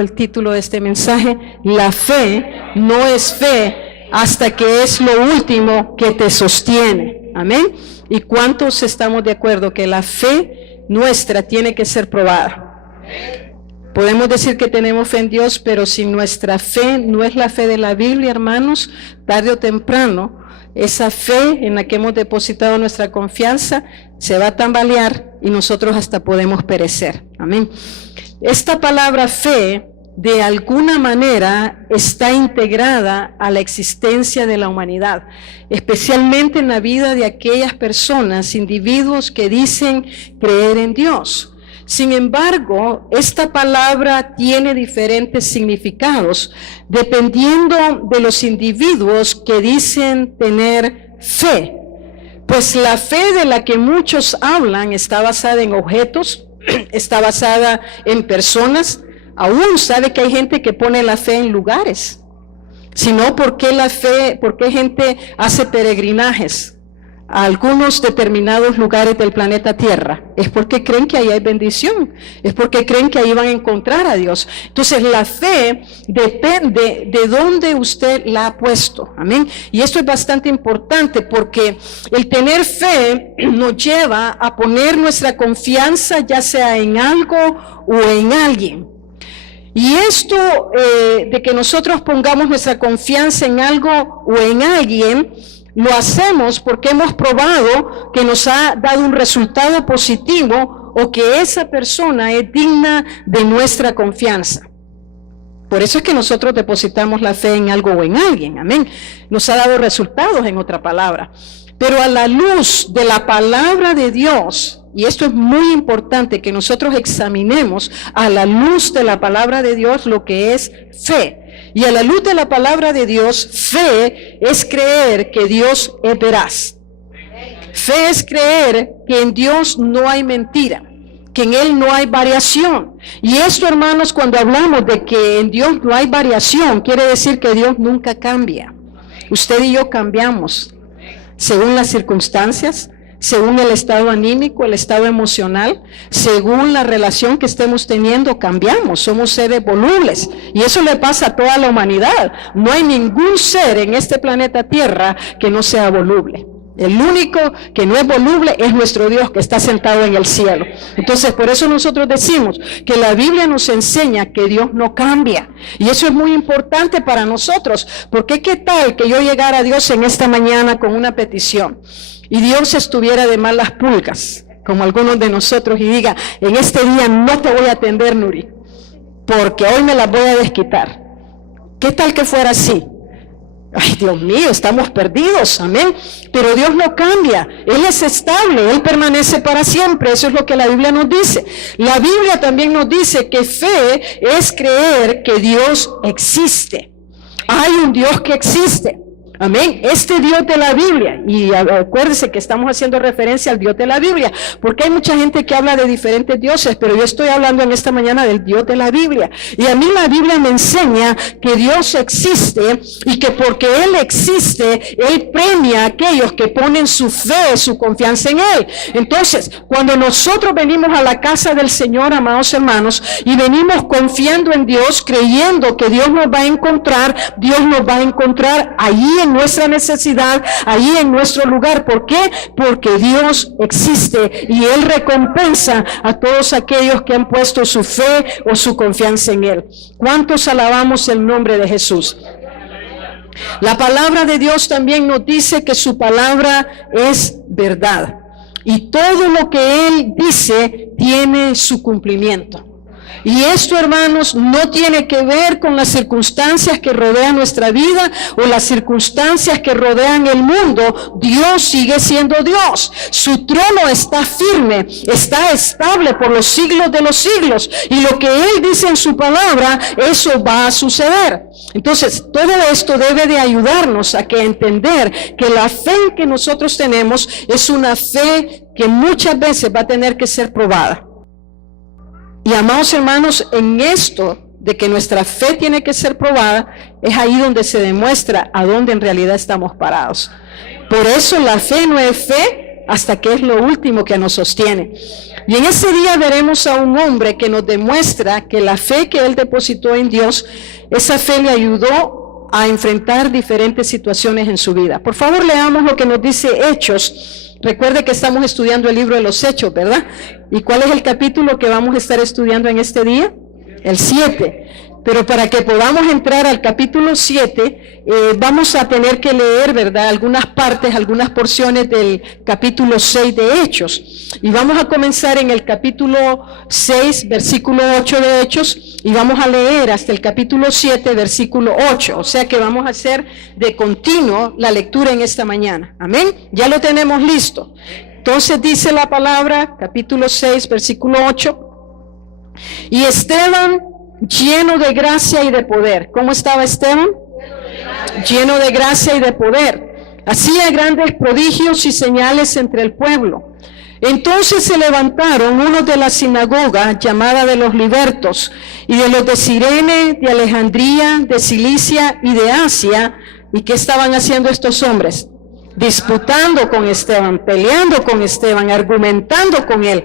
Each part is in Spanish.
El título de este mensaje: la fe no es fe hasta que es lo último que te sostiene. Amén. ¿Y cuántos estamos de acuerdo que la fe nuestra tiene que ser probada? Podemos decir que tenemos fe en Dios, pero si nuestra fe no es la fe de la Biblia, hermanos, tarde o temprano esa fe en la que hemos depositado nuestra confianza se va a tambalear y nosotros hasta podemos perecer. Amén. Esta palabra fe, de alguna manera, está integrada a la existencia de la humanidad, especialmente en la vida de aquellas personas, individuos que dicen creer en Dios. Sin embargo, esta palabra tiene diferentes significados, dependiendo de los individuos que dicen tener fe. Pues la fe de la que muchos hablan está basada en objetos, está basada en personas. Aún sabe que hay gente que pone la fe en lugares. Si no, ¿por qué la fe? ¿Por qué gente hace peregrinajes a algunos determinados lugares del planeta Tierra? Es porque creen que ahí hay bendición, es porque creen que ahí van a encontrar a Dios. Entonces la fe depende de dónde usted la ha puesto. Amén. Y esto es bastante importante, porque el tener fe nos lleva a poner nuestra confianza ya sea en algo o en alguien. Y esto de que nosotros pongamos nuestra confianza en algo o en alguien, lo hacemos porque hemos probado que nos ha dado un resultado positivo o que esa persona es digna de nuestra confianza. Por eso es que nosotros depositamos la fe en algo o en alguien. Amén. Nos ha dado resultados, en otra palabra. Pero a la luz de la palabra de Dios, y esto es muy importante que nosotros examinemos a la luz de la palabra de Dios lo que es fe. Y a la luz de la palabra de Dios, fe es creer que Dios es veraz. Fe es creer que en Dios no hay mentira, que en Él no hay variación. Y esto, hermanos, cuando hablamos de que en Dios no hay variación, quiere decir que Dios nunca cambia. Usted y yo cambiamos según las circunstancias, según el estado anímico, el estado emocional, según la relación que estemos teniendo, cambiamos, somos seres volubles, y eso le pasa a toda la humanidad. No hay ningún ser en este planeta Tierra que no sea voluble. El único que no es voluble es nuestro Dios, que está sentado en el cielo. Entonces, por eso nosotros decimos que la Biblia nos enseña que Dios no cambia, y eso es muy importante para nosotros, porque ¿qué tal que yo llegara a Dios en esta mañana con una petición y Dios estuviera de malas pulgas, como algunos de nosotros, y diga: en este día no te voy a atender, Nuri, porque hoy me las voy a desquitar? ¿Qué tal que fuera así? Ay, Dios mío, estamos perdidos, amén. Pero Dios no cambia, Él es estable, Él permanece para siempre. Eso es lo que la Biblia nos dice. La Biblia también nos dice que fe es creer que Dios existe. Hay un Dios que existe. Amén. Este Dios de la Biblia, y acuérdense que estamos haciendo referencia al Dios de la Biblia, porque hay mucha gente que habla de diferentes dioses, pero yo estoy hablando en esta mañana del Dios de la Biblia. Y a mí la Biblia me enseña que Dios existe, y que porque Él existe, Él premia a aquellos que ponen su fe, su confianza en Él. Entonces, cuando nosotros venimos a la casa del Señor, amados hermanos, y venimos confiando en Dios, creyendo que Dios nos va a encontrar, Dios nos va a encontrar allí en nuestra necesidad, ahí en nuestro lugar. ¿Por qué? Porque Dios existe y Él recompensa a todos aquellos que han puesto su fe o su confianza en Él. ¿Cuántos alabamos el nombre de Jesús? La palabra de Dios también nos dice que su palabra es verdad, y todo lo que Él dice tiene su cumplimiento. Y esto, hermanos, no tiene que ver con las circunstancias que rodean nuestra vida o las circunstancias que rodean el mundo. Dios sigue siendo Dios. Su trono está firme, está estable por los siglos de los siglos. Y lo que Él dice en su palabra, eso va a suceder. Entonces, todo esto debe de ayudarnos a entender que la fe que nosotros tenemos es una fe que muchas veces va a tener que ser probada. Y amados hermanos, en esto de que nuestra fe tiene que ser probada, es ahí donde se demuestra a dónde en realidad estamos parados. Por eso la fe no es fe hasta que es lo último que nos sostiene. Y en ese día veremos a un hombre que nos demuestra que la fe que él depositó en Dios, esa fe le ayudó a enfrentar diferentes situaciones en su vida. Por favor, leamos lo que nos dice Hechos. Recuerde que estamos estudiando el libro de los Hechos, ¿verdad? ¿Y cuál es el capítulo que vamos a estar estudiando en este día? El 7. Pero para que podamos entrar al capítulo 7, vamos a tener que leer, ¿verdad?, algunas partes, algunas porciones del capítulo 6 de Hechos. Y vamos a comenzar en el capítulo 6, versículo 8 de Hechos, y vamos a leer hasta el capítulo 7, versículo 8. O sea que vamos a hacer de continuo la lectura en esta mañana. Amén. Ya lo tenemos listo. Entonces dice la palabra, capítulo 6, versículo 8. Y Esteban, lleno de gracia y de poder. ¿Cómo estaba Esteban? Lleno de gracia y de poder. Hacía grandes prodigios y señales entre el pueblo. Entonces se levantaron unos de la sinagoga llamada de los libertos y de los de Cirene, de Alejandría, de Cilicia y de Asia. ¿Y qué estaban haciendo estos hombres? Disputando con Esteban, peleando con Esteban, argumentando con él,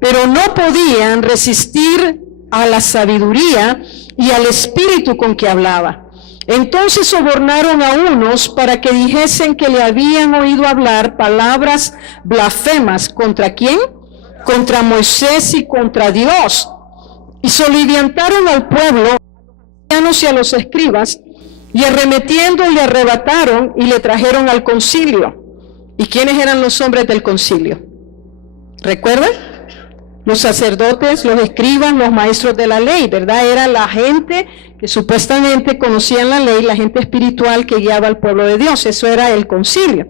pero no podían resistir a la sabiduría y al espíritu con que hablaba. Entonces sobornaron a unos para que dijesen que le habían oído hablar palabras blasfemas. ¿Contra quién? Contra Moisés y contra Dios. Y soliviantaron al pueblo, a los ancianos y a los escribas, y arremetiendo le arrebataron y le trajeron al concilio. ¿Y quiénes eran los hombres del concilio? ¿Recuerdan? Los sacerdotes, los escribas, los maestros de la ley, ¿verdad? Era la gente que supuestamente conocían la ley, la gente espiritual que guiaba al pueblo de Dios. Eso era el concilio.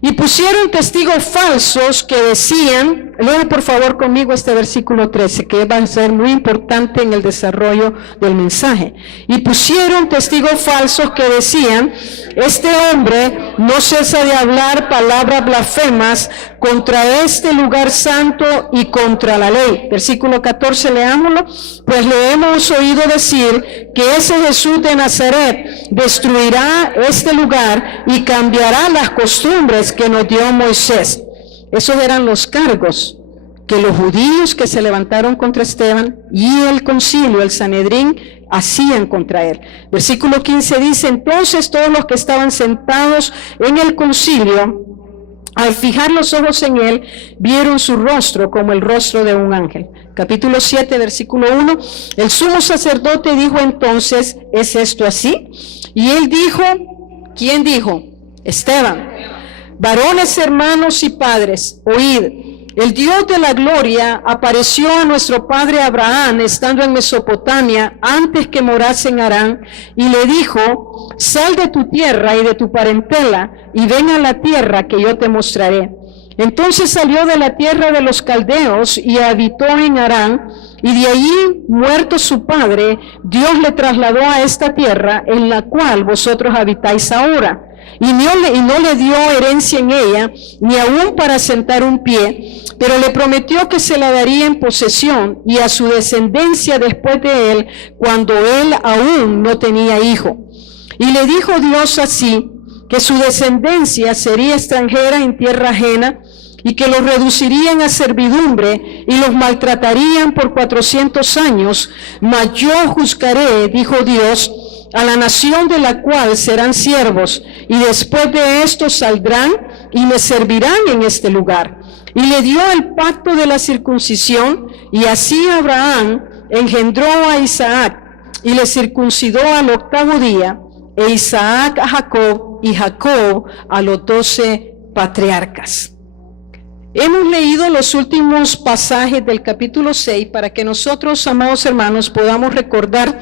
Y pusieron testigos falsos que decían, lea por favor conmigo este versículo 13, que va a ser muy importante en el desarrollo del mensaje. Y pusieron testigos falsos que decían, este hombre no cesa de hablar palabras blasfemas contra este lugar santo y contra la ley. Versículo 14, leámoslo. Pues le hemos oído decir que ese Jesús de Nazaret destruirá este lugar y cambiará las costumbres que nos dio Moisés. Esos eran los cargos que los judíos que se levantaron contra Esteban y el concilio, el Sanedrín, hacían contra él. Versículo 15 dice, entonces todos los que estaban sentados en el concilio, al fijar los ojos en él, vieron su rostro como el rostro de un ángel. Capítulo 7, versículo 1, el sumo sacerdote dijo entonces, ¿es esto así? Y él dijo, ¿quién dijo? Esteban. Varones, hermanos y padres, oíd. El Dios de la gloria apareció a nuestro padre Abraham estando en Mesopotamia antes que morase en Harán y le dijo, sal de tu tierra y de tu parentela y ven a la tierra que yo te mostraré. Entonces salió de la tierra de los caldeos y habitó en Harán, y de allí, muerto su padre, Dios le trasladó a esta tierra en la cual vosotros habitáis ahora. Y no le dio herencia en ella, ni aún para sentar un pie, pero le prometió que se la daría en posesión y a su descendencia después de él, cuando él aún no tenía hijo. Y le dijo Dios así, que su descendencia sería extranjera en tierra ajena, y que los reducirían a servidumbre y los maltratarían por 400 años, mas yo juzgaré, dijo Dios, a la nación de la cual serán siervos, y después de esto saldrán y me servirán en este lugar. Y le dio el pacto de la circuncisión, y así Abraham engendró a Isaac, y le circuncidó al 8º día, e Isaac a Jacob, y Jacob a los 12 patriarcas. Hemos leído los últimos pasajes del capítulo 6 para que nosotros, amados hermanos, podamos recordar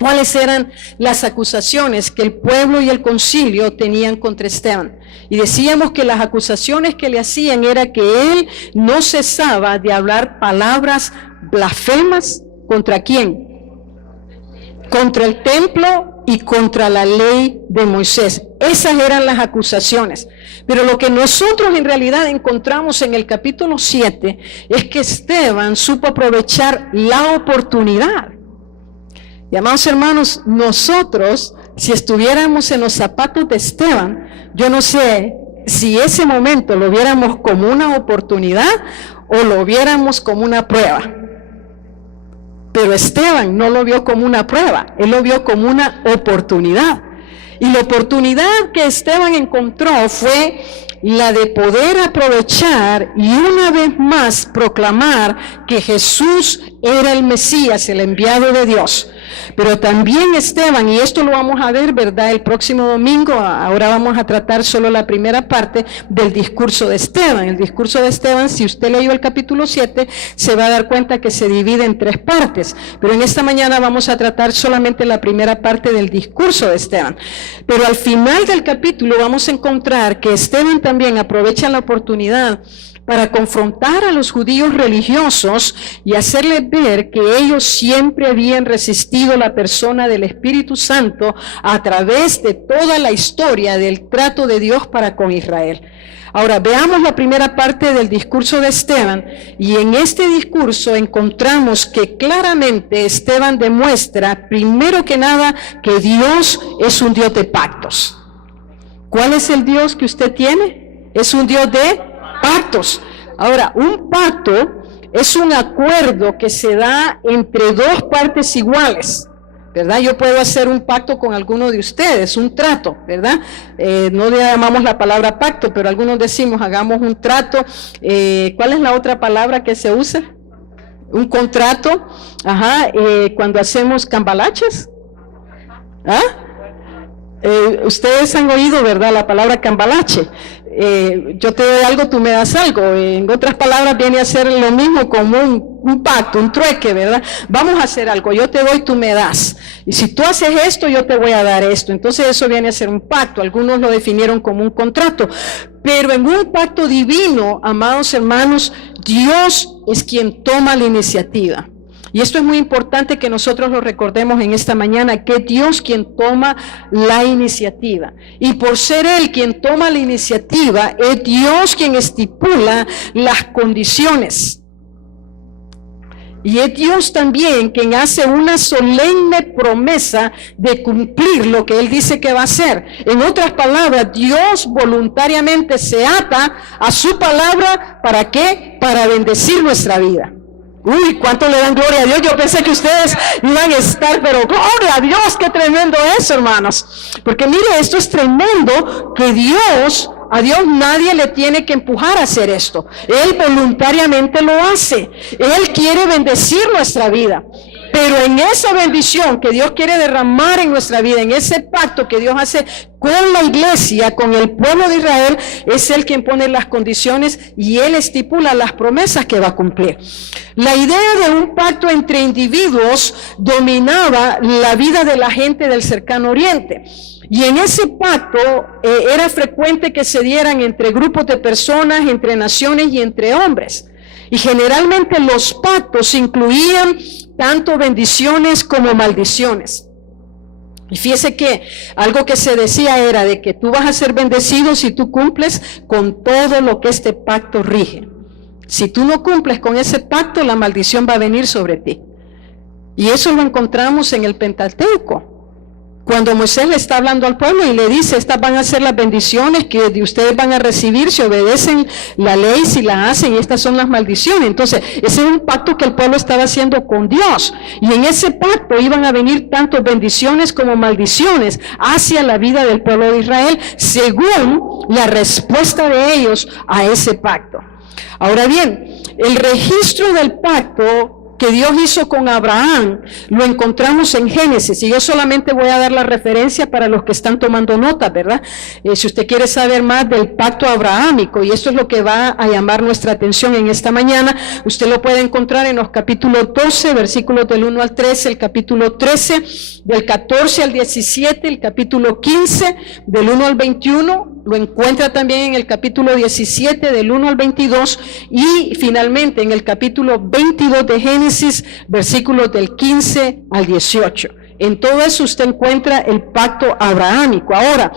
cuáles eran las acusaciones que el pueblo y el concilio tenían contra Esteban. Y decíamos que las acusaciones que le hacían era que él no cesaba de hablar palabras blasfemas. ¿Contra quién? Contra el templo y contra la ley de Moisés. Esas eran las acusaciones. Pero lo que nosotros en realidad encontramos en el capítulo 7 es que Esteban supo aprovechar la oportunidad. Y amados hermanos, nosotros, si estuviéramos en los zapatos de Esteban, yo no sé si ese momento lo viéramos como una oportunidad o lo viéramos como una prueba. Pero Esteban no lo vio como una prueba, él lo vio como una oportunidad. Y la oportunidad que Esteban encontró fue la de poder aprovechar y una vez más proclamar que Jesús era el Mesías, el enviado de Dios. Pero también Esteban, y esto lo vamos a ver, ¿verdad?, el próximo domingo. Ahora vamos a tratar solo la primera parte del discurso de Esteban. El discurso de Esteban, si usted leyó el capítulo 7, se va a dar cuenta que se divide en 3 partes. Pero en esta mañana vamos a tratar solamente la primera parte del discurso de Esteban. Pero al final del capítulo vamos a encontrar que Esteban también aprovecha la oportunidad para confrontar a los judíos religiosos y hacerles ver que ellos siempre habían resistido la persona del Espíritu Santo a través de toda la historia del trato de Dios para con Israel. Ahora, veamos la primera parte del discurso de Esteban, y en este discurso encontramos que claramente Esteban demuestra, primero que nada, que Dios es un Dios de pactos. ¿Cuál es el Dios que usted tiene? Es un Dios de pactos. Ahora, un pacto es un acuerdo que se da entre 2 partes iguales, ¿verdad? Yo puedo hacer un pacto con alguno de ustedes, un trato, ¿verdad? No le llamamos la palabra pacto, pero algunos decimos, hagamos un trato. ¿Cuál es la otra palabra que se usa? Un contrato. Cuando hacemos cambalaches. Ustedes han oído, ¿verdad?, la palabra cambalache. Yo te doy algo, tú me das algo. En otras palabras, viene a ser lo mismo como un pacto, un trueque, ¿verdad? Vamos a hacer algo, yo te doy, tú me das. Y si tú haces esto, yo te voy a dar esto. Entonces eso viene a ser un pacto. Algunos lo definieron como un contrato. Pero en un pacto divino, amados hermanos, Dios es quien toma la iniciativa. Y esto es muy importante que nosotros lo recordemos en esta mañana, que Dios quien toma la iniciativa. Y por ser Él quien toma la iniciativa, es Dios quien estipula las condiciones. Y es Dios también quien hace una solemne promesa de cumplir lo que Él dice que va a hacer. En otras palabras, Dios voluntariamente se ata a su palabra. ¿Para qué? Para bendecir nuestra vida. Uy, ¿cuánto le dan gloria a Dios? Yo pensé que ustedes iban a estar, pero gloria a Dios, qué tremendo eso, hermanos. Porque mire, esto es tremendo, que a Dios nadie le tiene que empujar a hacer esto. Él voluntariamente lo hace. Él quiere bendecir nuestra vida. Pero en esa bendición que Dios quiere derramar en nuestra vida, en ese pacto que Dios hace con la iglesia, con el pueblo de Israel, es Él quien pone las condiciones y Él estipula las promesas que va a cumplir. La idea de un pacto entre individuos dominaba la vida de la gente del cercano oriente. Y en ese pacto era frecuente que se dieran entre grupos de personas, entre naciones y entre hombres. Y generalmente los pactos incluían tanto bendiciones como maldiciones. Y fíjese que algo que se decía era de que tú vas a ser bendecido si tú cumples con todo lo que este pacto rige. Si tú no cumples con ese pacto, la maldición va a venir sobre ti. Y eso lo encontramos en el Pentateuco. Cuando Moisés le está hablando al pueblo y le dice, estas van a ser las bendiciones que de ustedes van a recibir si obedecen la ley, si la hacen, y estas son las maldiciones. Entonces, ese es un pacto que el pueblo estaba haciendo con Dios. Y en ese pacto iban a venir tanto bendiciones como maldiciones hacia la vida del pueblo de Israel, según la respuesta de ellos a ese pacto. Ahora bien, el registro del pacto que Dios hizo con Abraham, lo encontramos en Génesis, y yo solamente voy a dar la referencia para los que están tomando nota, ¿verdad? Si usted quiere saber más del pacto abrahámico, y esto es lo que va a llamar nuestra atención en esta mañana, usted lo puede encontrar en los capítulos 12, versículos del 1 al 13, el capítulo 13, del 14 al 17, el capítulo 15, del 1 al 21, lo encuentra también en el capítulo 17, del 1 al 22, y finalmente en el capítulo 22 de Génesis, versículos del 15 al 18. En todo eso usted encuentra el pacto abrahámico. Ahora,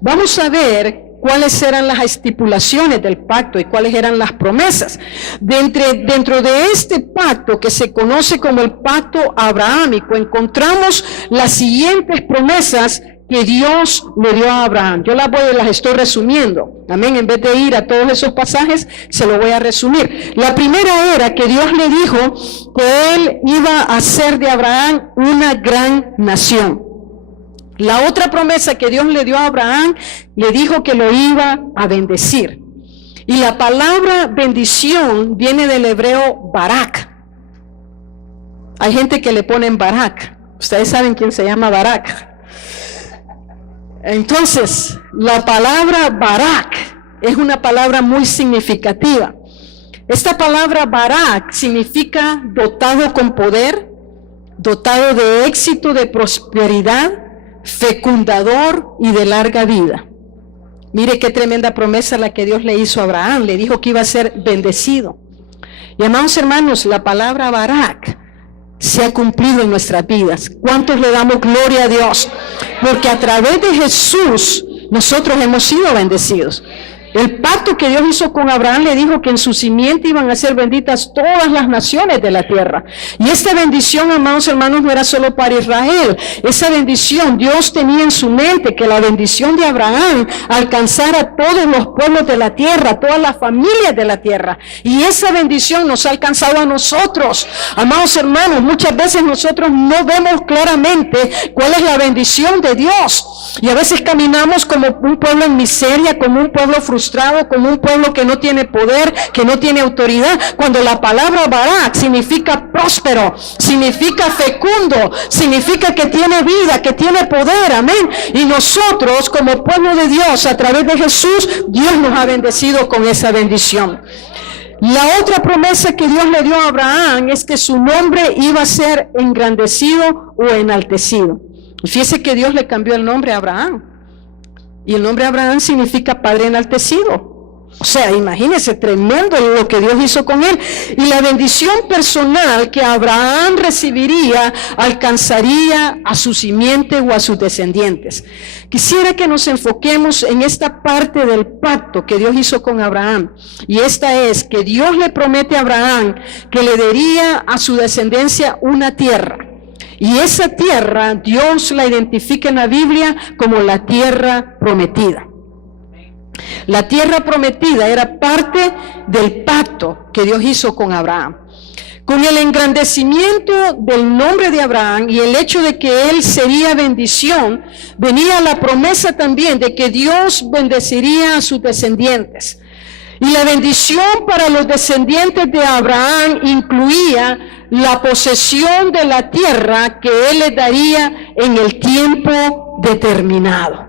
vamos a ver cuáles eran las estipulaciones del pacto y cuáles eran las promesas. Dentro de este pacto que se conoce como el pacto abrahámico, encontramos las siguientes promesas que Dios le dio a Abraham. Yo las estoy resumiendo. Amén. En vez de ir a todos esos pasajes, se lo voy a resumir. La primera era que Dios le dijo que él iba a hacer de Abraham una gran nación. La otra promesa que Dios le dio a Abraham, le dijo que lo iba a bendecir. Y la palabra bendición viene del hebreo barak. Hay gente que le ponen Barak. Ustedes saben quién se llama Barak. Entonces, la palabra Barak es una palabra muy significativa. Esta palabra Barak significa dotado con poder, dotado de éxito, de prosperidad, fecundador y de larga vida. Mire qué tremenda promesa la que Dios le hizo a Abraham. Le dijo que iba a ser bendecido. Y amados hermanos, la palabra Barak se ha cumplido en nuestras vidas. ¿Cuántos le damos gloria a Dios? Porque a través de Jesús nosotros hemos sido bendecidos. El pacto que Dios hizo con Abraham le dijo que en su simiente iban a ser benditas todas las naciones de la tierra. Y esta bendición, amados hermanos, no era solo para Israel. Esa bendición Dios tenía en su mente que la bendición de Abraham alcanzara a todos los pueblos de la tierra, todas las familias de la tierra. Y esa bendición nos ha alcanzado a nosotros. Amados hermanos, muchas veces nosotros no vemos claramente cuál es la bendición de Dios. Y a veces caminamos como un pueblo en miseria, como un pueblo frustrado, como un pueblo que no tiene poder, que no tiene autoridad, cuando la palabra Barak significa próspero, significa fecundo, significa que tiene vida, que tiene poder, amén. Y nosotros como pueblo de Dios, a través de Jesús, Dios nos ha bendecido con esa bendición. La otra promesa que Dios le dio a Abraham es que su nombre iba a ser engrandecido o enaltecido. Fíjese que Dios le cambió el nombre a Abraham. Y el nombre Abraham significa padre enaltecido. O sea, imagínense, tremendo lo que Dios hizo con él. Y la bendición personal que Abraham recibiría alcanzaría a su simiente o a sus descendientes. Quisiera que nos enfoquemos en esta parte del pacto que Dios hizo con Abraham. Y esta es que Dios le promete a Abraham que le daría a su descendencia una tierra. Y esa tierra Dios la identifica en la Biblia como la tierra prometida. La tierra prometida era parte del pacto que Dios hizo con Abraham. Con el engrandecimiento del nombre de Abraham y el hecho de que él sería bendición, venía la promesa también de que Dios bendeciría a sus descendientes. Y la bendición para los descendientes de Abraham incluía la posesión de la tierra que él les daría en el tiempo determinado.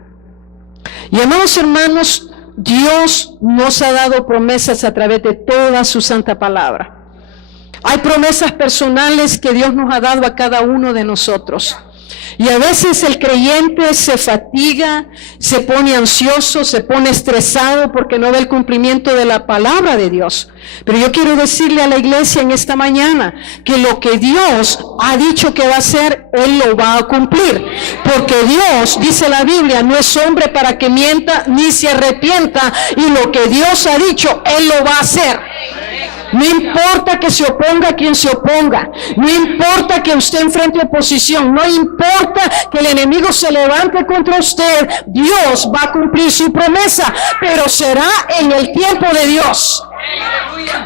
Y amados hermanos, Dios nos ha dado promesas a través de toda su santa palabra. Hay promesas personales que Dios nos ha dado a cada uno de nosotros. Y a veces el creyente se fatiga, se pone ansioso, se pone estresado porque no ve el cumplimiento de la palabra de Dios. Pero yo quiero decirle a la iglesia en esta mañana que lo que Dios ha dicho que va a hacer, Él lo va a cumplir. Porque Dios, dice la Biblia, no es hombre para que mienta ni se arrepienta. Y lo que Dios ha dicho, Él lo va a hacer. No importa que se oponga quien se oponga, no importa que usted enfrente oposición, no importa que el enemigo se levante contra usted, Dios va a cumplir su promesa, pero será en el tiempo de Dios.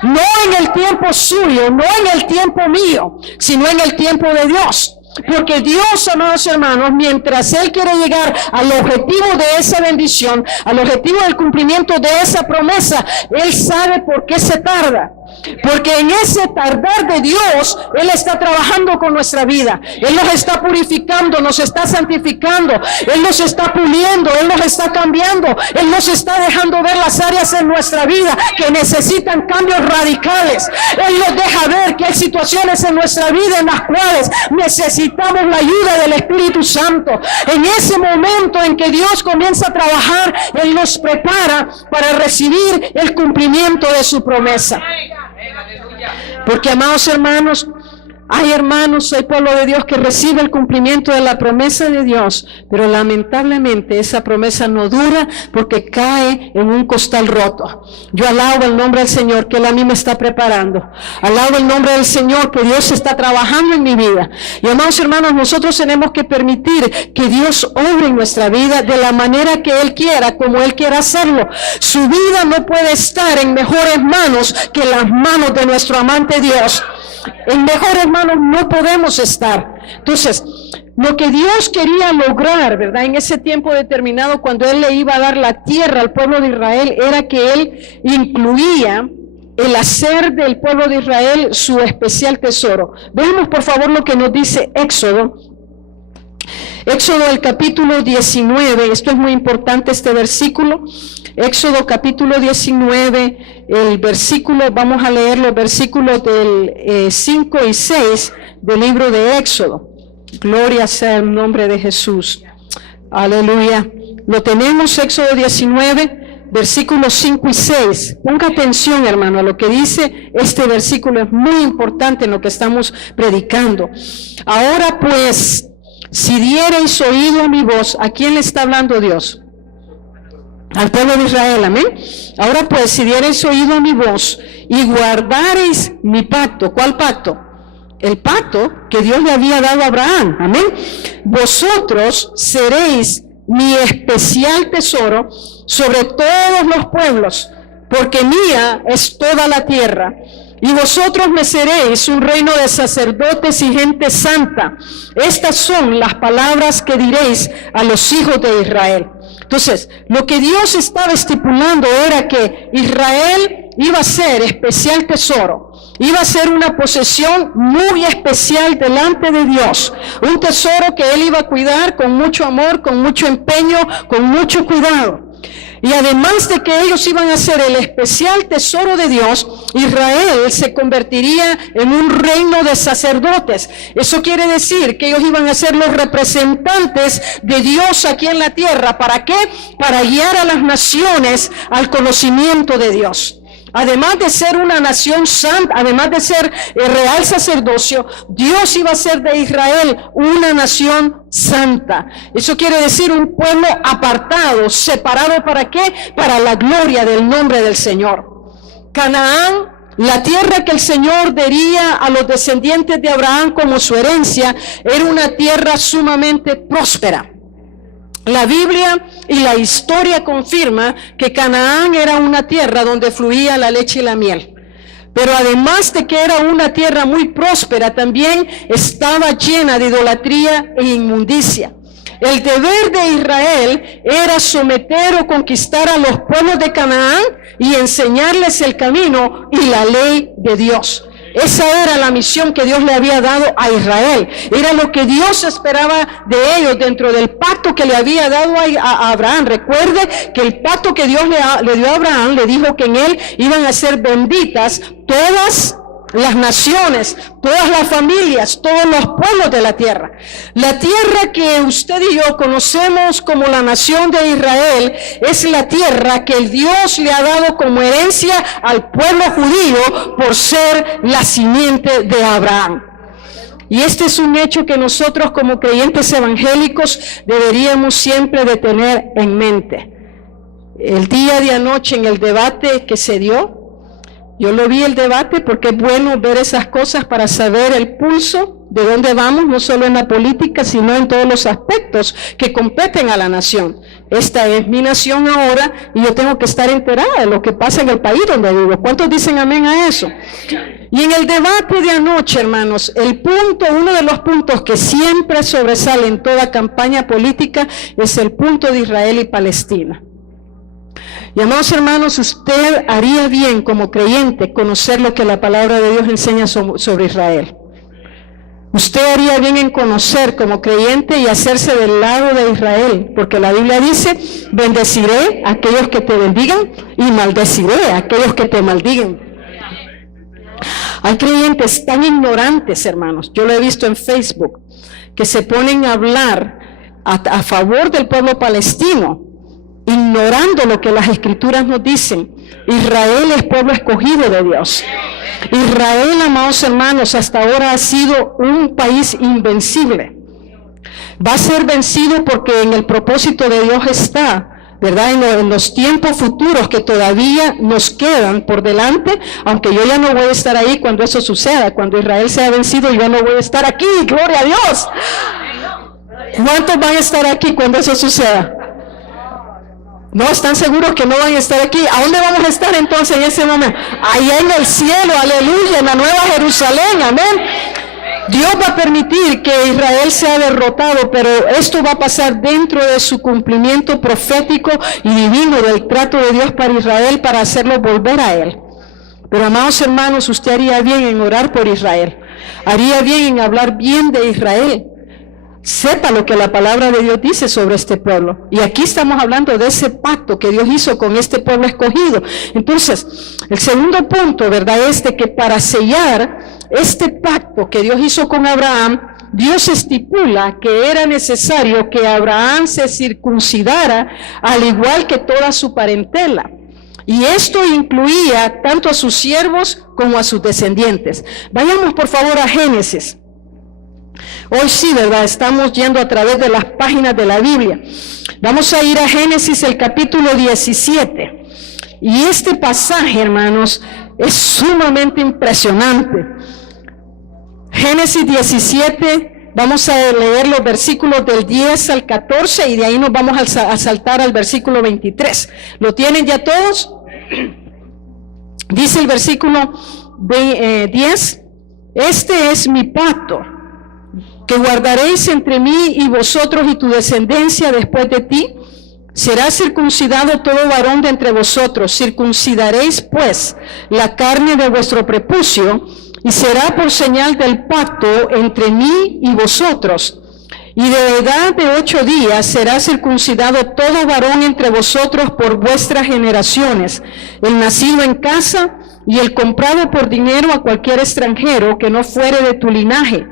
No en el tiempo suyo, no en el tiempo mío, sino en el tiempo de Dios. Porque Dios, amados hermanos, mientras Él quiere llegar al objetivo de esa bendición, al objetivo del cumplimiento de esa promesa, Él sabe por qué se tarda. Porque en ese tardar de Dios, Él está trabajando con nuestra vida. Él nos está purificando, nos está santificando. Él nos está puliendo, Él nos está cambiando. Él nos está dejando ver las áreas en nuestra vida que necesitan cambios radicales. Él nos deja ver que hay situaciones en nuestra vida en las cuales necesitamos la ayuda del Espíritu Santo. En ese momento en que Dios comienza a trabajar, Él nos prepara para recibir el cumplimiento de su promesa. Porque, amados hermanos, Hay hermanos, hay pueblo de Dios que recibe el cumplimiento de la promesa de Dios, pero lamentablemente esa promesa no dura porque cae en un costal roto. Yo alabo el nombre del Señor que Él a mí me está preparando. Alabo el nombre del Señor que Dios está trabajando en mi vida. Y amados hermanos, nosotros tenemos que permitir que Dios obre en nuestra vida de la manera que Él quiera, como Él quiera hacerlo. Su vida no puede estar en mejores manos que las manos de nuestro amante Dios. En mejores manos no podemos estar. Entonces, lo que Dios quería lograr, ¿verdad? En ese tiempo determinado, cuando Él le iba a dar la tierra al pueblo de Israel, era que Él incluía el hacer del pueblo de Israel su especial tesoro. Veamos por favor lo que nos dice Éxodo. Éxodo el capítulo 19, esto es muy importante este versículo. Éxodo capítulo 19, el versículo, vamos a leer los versículos del 5 y 6 del libro de Éxodo. Gloria sea el nombre de Jesús. Aleluya. Lo tenemos, Éxodo 19, versículos 5 y 6. Ponga atención, hermano, a lo que dice este versículo. Es muy importante en lo que estamos predicando. Ahora pues, si diereis oído a mi voz, ¿a quién le está hablando Dios? Al pueblo de Israel, amén. Ahora pues, si diereis oído a mi voz y guardareis mi pacto. ¿Cuál pacto? El pacto que Dios le había dado a Abraham, amén. Vosotros seréis mi especial tesoro sobre todos los pueblos, porque mía es toda la tierra. Y vosotros me seréis un reino de sacerdotes y gente santa. Estas son las palabras que diréis a los hijos de Israel. Entonces, lo que Dios estaba estipulando era que Israel iba a ser especial tesoro, iba a ser una posesión muy especial delante de Dios, un tesoro que Él iba a cuidar con mucho amor, con mucho empeño, con mucho cuidado. Y además de que ellos iban a ser el especial tesoro de Dios, Israel se convertiría en un reino de sacerdotes. Eso quiere decir que ellos iban a ser los representantes de Dios aquí en la tierra. ¿Para qué? Para guiar a las naciones al conocimiento de Dios. Además de ser una nación santa, además de ser el real sacerdocio, Dios iba a hacer de Israel una nación santa. Eso quiere decir un pueblo apartado, separado. ¿Para qué? Para la gloria del nombre del Señor. Canaán, la tierra que el Señor daría a los descendientes de Abraham como su herencia, era una tierra sumamente próspera. La Biblia y la historia confirma que Canaán era una tierra donde fluía la leche y la miel. Pero además de que era una tierra muy próspera, también estaba llena de idolatría e inmundicia. El deber de Israel era someter o conquistar a los pueblos de Canaán y enseñarles el camino y la ley de Dios. Esa era la misión que Dios le había dado a Israel. Era lo que Dios esperaba de ellos dentro del pacto que le había dado a Abraham. Recuerde que el pacto que Dios le dio a Abraham, le dijo que en él iban a ser benditas todas las naciones, todas las familias, todos los pueblos de la tierra. La tierra que usted y yo conocemos como la nación de Israel es la tierra que el Dios le ha dado como herencia al pueblo judío por ser la simiente de Abraham. Y este es un hecho que nosotros como creyentes evangélicos deberíamos siempre de tener en mente. El día de anoche en el debate que se dio, yo lo vi el debate porque es bueno ver esas cosas para saber el pulso de dónde vamos, no solo en la política, sino en todos los aspectos que competen a la nación. Esta es mi nación ahora y yo tengo que estar enterada de lo que pasa en el país donde vivo. ¿Cuántos dicen amén a eso? Y en el debate de anoche, hermanos, uno de los puntos que siempre sobresale en toda campaña política es el punto de Israel y Palestina. Y amados hermanos, usted haría bien como creyente conocer lo que la palabra de Dios enseña sobre Israel. Usted haría bien en conocer como creyente y hacerse del lado de Israel, porque la Biblia dice, bendeciré a aquellos que te bendigan y maldeciré a aquellos que te maldigan. Hay creyentes tan ignorantes, hermanos, yo lo he visto en Facebook, que se ponen a hablar a favor del pueblo palestino, ignorando lo que las escrituras nos dicen. Israel es pueblo escogido de Dios. Israel, amados hermanos, hasta ahora ha sido un país invencible. Va a ser vencido porque en el propósito de Dios está, ¿verdad? En los tiempos futuros que todavía nos quedan por delante, aunque yo ya no voy a estar ahí cuando eso suceda. Cuando Israel sea vencido, yo no voy a estar aquí. ¡Gloria a Dios! ¿Cuántos van a estar aquí cuando eso suceda? ¿No están seguros que no van a estar aquí? ¿A dónde vamos a estar entonces en ese momento? Allá en el cielo, aleluya, en la Nueva Jerusalén, amén. Dios va a permitir que Israel sea derrotado, pero esto va a pasar dentro de su cumplimiento profético y divino del trato de Dios para Israel, para hacerlo volver a Él. Pero amados hermanos, usted haría bien en orar por Israel, haría bien en hablar bien de Israel. Sepa lo que la palabra de Dios dice sobre este pueblo. Y aquí estamos hablando de ese pacto que Dios hizo con este pueblo escogido. Entonces, el segundo punto, ¿verdad?, es de que para sellar este pacto que Dios hizo con Abraham, Dios estipula que era necesario que Abraham se circuncidara al igual que toda su parentela. Y esto incluía tanto a sus siervos como a sus descendientes. Vayamos por favor a Génesis. Hoy sí, ¿verdad? Estamos yendo a través de las páginas de la Biblia. Vamos a ir a Génesis, el capítulo 17. Y este pasaje, hermanos, es sumamente impresionante. Génesis 17, vamos a leer los versículos del 10 al 14 y de ahí nos vamos a saltar al versículo 23. ¿Lo tienen ya todos? Dice el versículo 10, este es mi pacto, que guardaréis entre mí y vosotros y tu descendencia después de ti. Será circuncidado todo varón de entre vosotros. Circuncidaréis pues la carne de vuestro prepucio, y será por señal del pacto entre mí y vosotros. Y de edad de 8 días será circuncidado todo varón entre vosotros por vuestras generaciones, el nacido en casa y el comprado por dinero a cualquier extranjero que no fuere de tu linaje.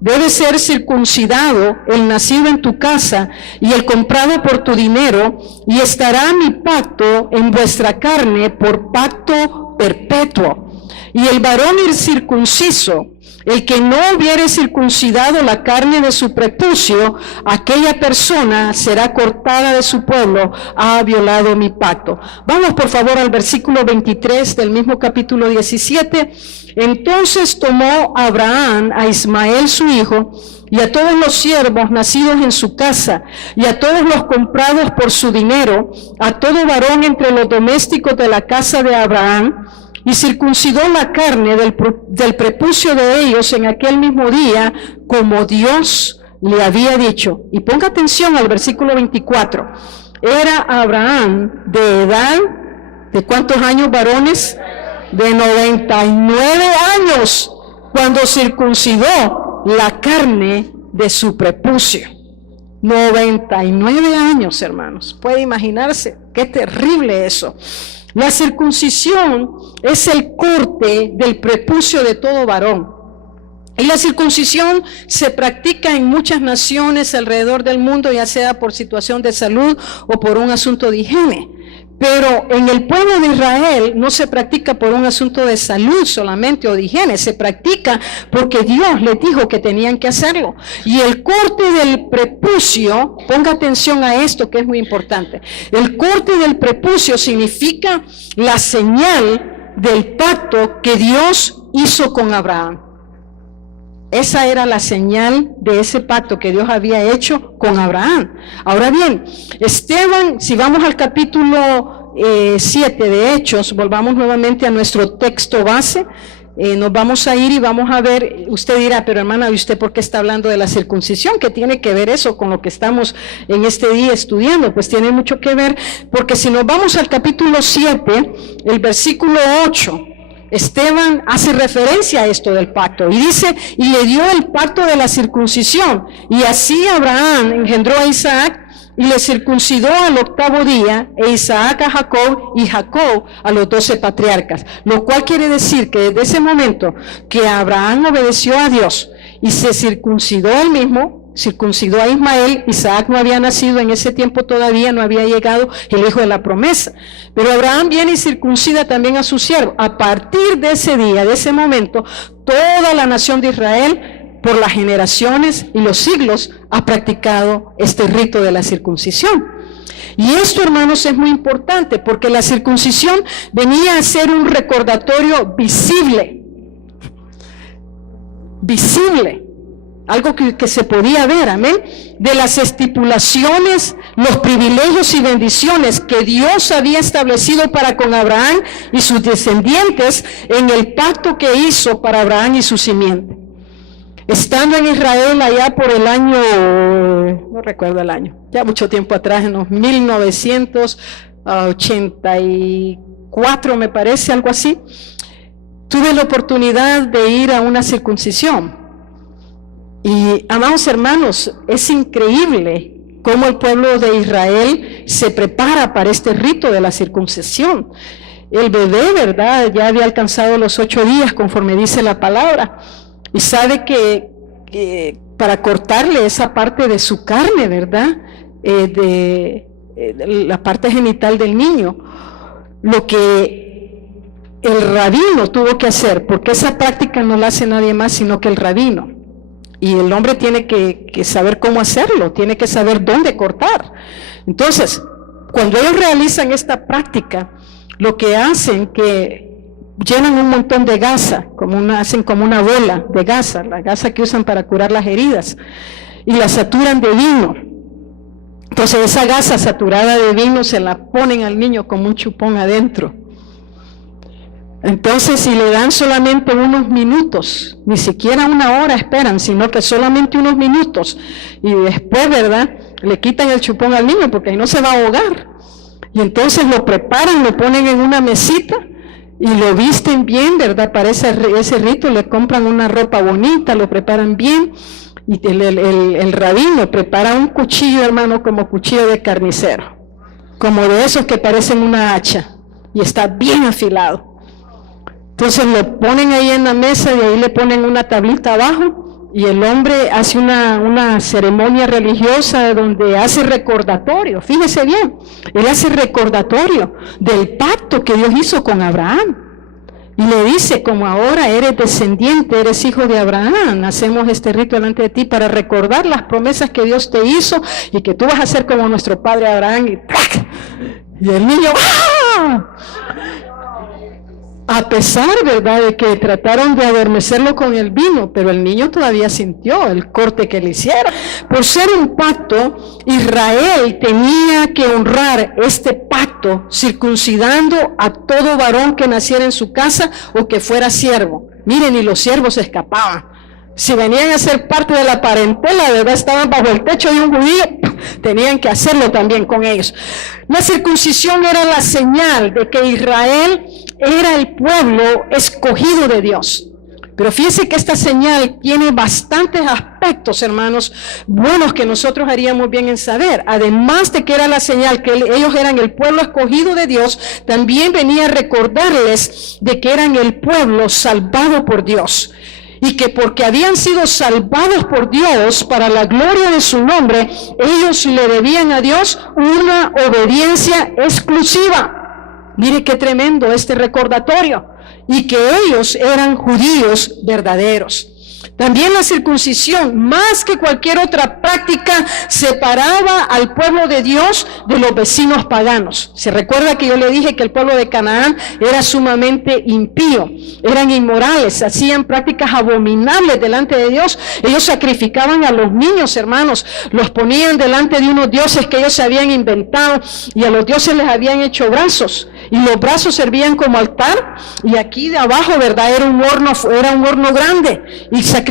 Debe ser circuncidado el nacido en tu casa y el comprado por tu dinero, y estará mi pacto en vuestra carne por pacto perpetuo. Y el varón incircunciso, el que no hubiere circuncidado la carne de su prepucio, aquella persona será cortada de su pueblo, ha violado mi pacto. Vamos por favor al versículo 23 del mismo capítulo 17. Entonces tomó Abraham a Ismael su hijo, y a todos los siervos nacidos en su casa, y a todos los comprados por su dinero, a todo varón entre los domésticos de la casa de Abraham, y circuncidó la carne del prepucio de ellos en aquel mismo día, como Dios le había dicho. Y ponga atención al versículo 24. Era Abraham de edad, ¿de cuántos años, varones? De 99 años, cuando circuncidó la carne de su prepucio. 99 años, hermanos. Puede imaginarse qué terrible eso. La circuncisión es el corte del prepucio de todo varón. Y la circuncisión se practica en muchas naciones alrededor del mundo, ya sea por situación de salud o por un asunto de higiene. Pero en el pueblo de Israel no se practica por un asunto de salud solamente o de higiene, se practica porque Dios les dijo que tenían que hacerlo. Y el corte del prepucio, ponga atención a esto que es muy importante, el corte del prepucio significa la señal del pacto que Dios hizo con Abraham. Esa era la señal de ese pacto que Dios había hecho con Abraham. Ahora bien, Esteban, si vamos al capítulo 7 de Hechos, volvamos nuevamente a nuestro texto base, nos vamos a ir y vamos a ver. Usted dirá, pero hermana, ¿y usted por qué está hablando de la circuncisión? ¿Qué tiene que ver eso con lo que estamos en este día estudiando? Pues tiene mucho que ver, porque si nos vamos al capítulo 7, el versículo 8, Esteban hace referencia a esto del pacto y dice, y le dio el pacto de la circuncisión, y así Abraham engendró a Isaac y le circuncidó al 8º día, e Isaac a Jacob y Jacob a los 12 patriarcas, lo cual quiere decir que desde ese momento que Abraham obedeció a Dios y se circuncidó él mismo, circuncidó a Ismael. Isaac no había nacido en ese tiempo todavía, no había llegado el hijo de la promesa. Pero Abraham viene y circuncida también a su siervo. A partir de ese día, de ese momento, toda la nación de Israel, por las generaciones y los siglos, ha practicado este rito de la circuncisión. Y esto, hermanos, es muy importante, porque la circuncisión venía a ser un recordatorio visible, algo que se podía ver, amén, de las estipulaciones, los privilegios y bendiciones que Dios había establecido para con Abraham y sus descendientes en el pacto que hizo para Abraham y su simiente. Estando en Israel allá por el año, no recuerdo el año, ya mucho tiempo atrás, en los 1984 me parece, algo así, tuve la oportunidad de ir a una circuncisión. Y, amados hermanos, es increíble cómo el pueblo de Israel se prepara para este rito de la circuncisión. El bebé, ¿verdad?, ya había alcanzado los 8 días, conforme dice la palabra. Y sabe que para cortarle esa parte de su carne, ¿verdad?, la parte genital del niño, lo que el rabino tuvo que hacer, porque esa práctica no la hace nadie más sino que el rabino. Y el hombre tiene que saber cómo hacerlo, tiene que saber dónde cortar. Entonces, cuando ellos realizan esta práctica, lo que hacen que llenan un montón de gasa, hacen como una bola de gasa, la gasa que usan para curar las heridas, y la saturan de vino. Entonces esa gasa saturada de vino se la ponen al niño como un chupón adentro. Entonces, si le dan solamente unos minutos, ni siquiera una hora esperan, sino que solamente unos minutos, y después, ¿verdad?, le quitan el chupón al niño porque ahí no se va a ahogar. Y entonces lo preparan, lo ponen en una mesita, y lo visten bien, ¿verdad?, para ese rito. Le compran una ropa bonita, lo preparan bien, y el rabino prepara un cuchillo, hermano, como cuchillo de carnicero, como de esos que parecen una hacha, y está bien afilado. Entonces lo ponen ahí en la mesa, y ahí le ponen una tablita abajo, y el hombre hace una ceremonia religiosa donde hace recordatorio. Fíjese bien, él hace recordatorio del pacto que Dios hizo con Abraham, y le dice: como ahora eres descendiente, eres hijo de Abraham, hacemos este rito delante de ti para recordar las promesas que Dios te hizo, y que tú vas a ser como nuestro padre Abraham. Y el niño, ¡ah!, a pesar, ¿verdad?, de que trataron de adormecerlo con el vino, pero el niño todavía sintió el corte que le hicieron. Por ser un pacto, Israel tenía que honrar este pacto circuncidando a todo varón que naciera en su casa o que fuera siervo. Miren, y los siervos se escapaban. Si venían a ser parte de la parentela, ¿verdad?, estaban bajo el techo de un judío, tenían que hacerlo también con ellos. La circuncisión era la señal de que Israel era el pueblo escogido de Dios. Pero fíjense que esta señal tiene bastantes aspectos, hermanos, buenos que nosotros haríamos bien en saber. Además de que era la señal que ellos eran el pueblo escogido de Dios, también venía a recordarles de que eran el pueblo salvado por Dios. Y que porque habían sido salvados por Dios para la gloria de su nombre, ellos le debían a Dios una obediencia exclusiva. Mire qué tremendo este recordatorio. Y que ellos eran judíos verdaderos. También la circuncisión, más que cualquier otra práctica, separaba al pueblo de Dios de los vecinos paganos. Se recuerda que yo le dije que el pueblo de Canaán era sumamente impío, eran inmorales, hacían prácticas abominables delante de Dios. Ellos sacrificaban a los niños, hermanos, los ponían delante de unos dioses que ellos se habían inventado, y a los dioses les habían hecho brazos, y los brazos servían como altar, y aquí de abajo, ¿verdad?, era un horno grande, y sacrificaban